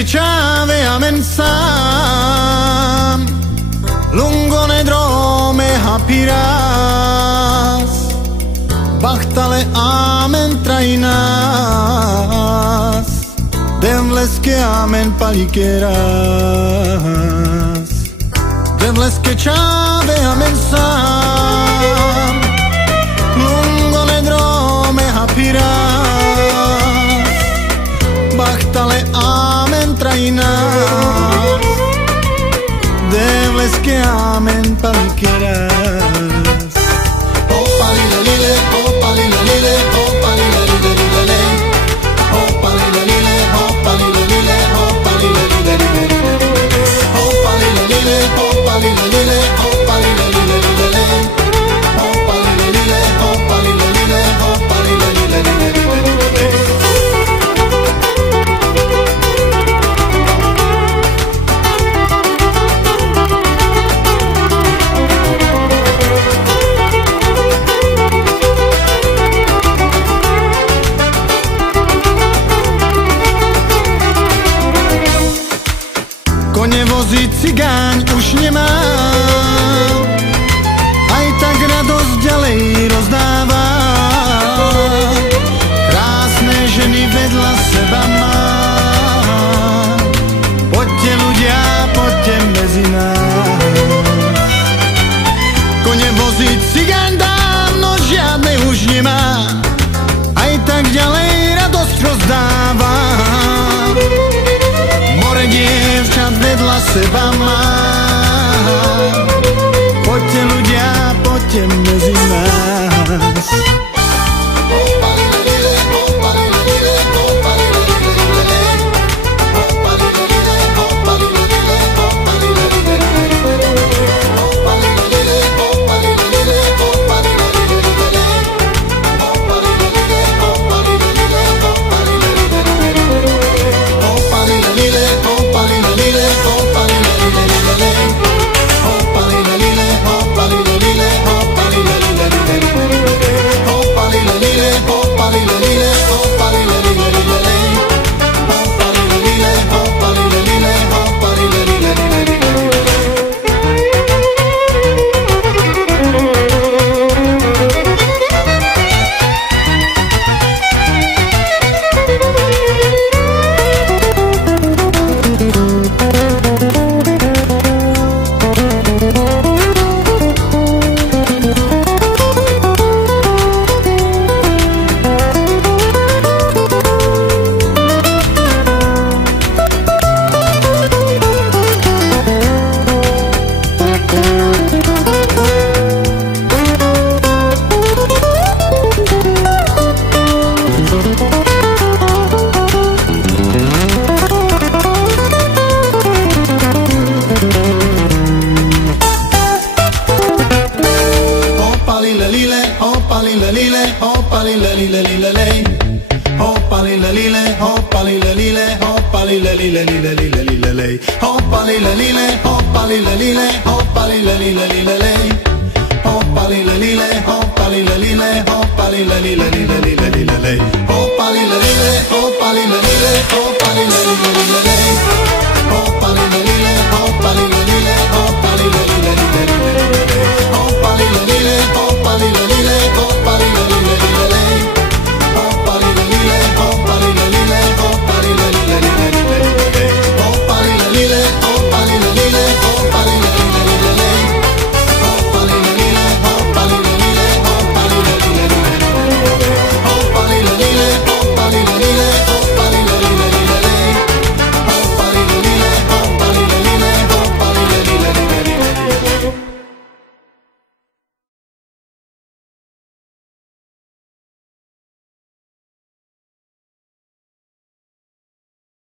schiacciave a mensam lungo ne drome hapiras bachtale amen trainas devleske amen palikeras devleske chave a mensam lungo ne drome hapiras bachtale amen trainas devleske amen palikeras oh palilele oh palilele oh palilele oh palilele oh palilele oh palilele oh palilele oh palilele oh palilele oh palilele oh palilele oh palilele Koně vozí cigáň už nemá, aj tak radost ďalej rozdává. Krásne ženy vedľa seba má. Poďte ľudia, poďte medzi nás. Koně vozí cigáň dávno žiadnej už nemá, aj tak ďalej radosť rozdává. More dievčat vedľa seba má. Poďte ľudia, poďte medzi nás. Oh,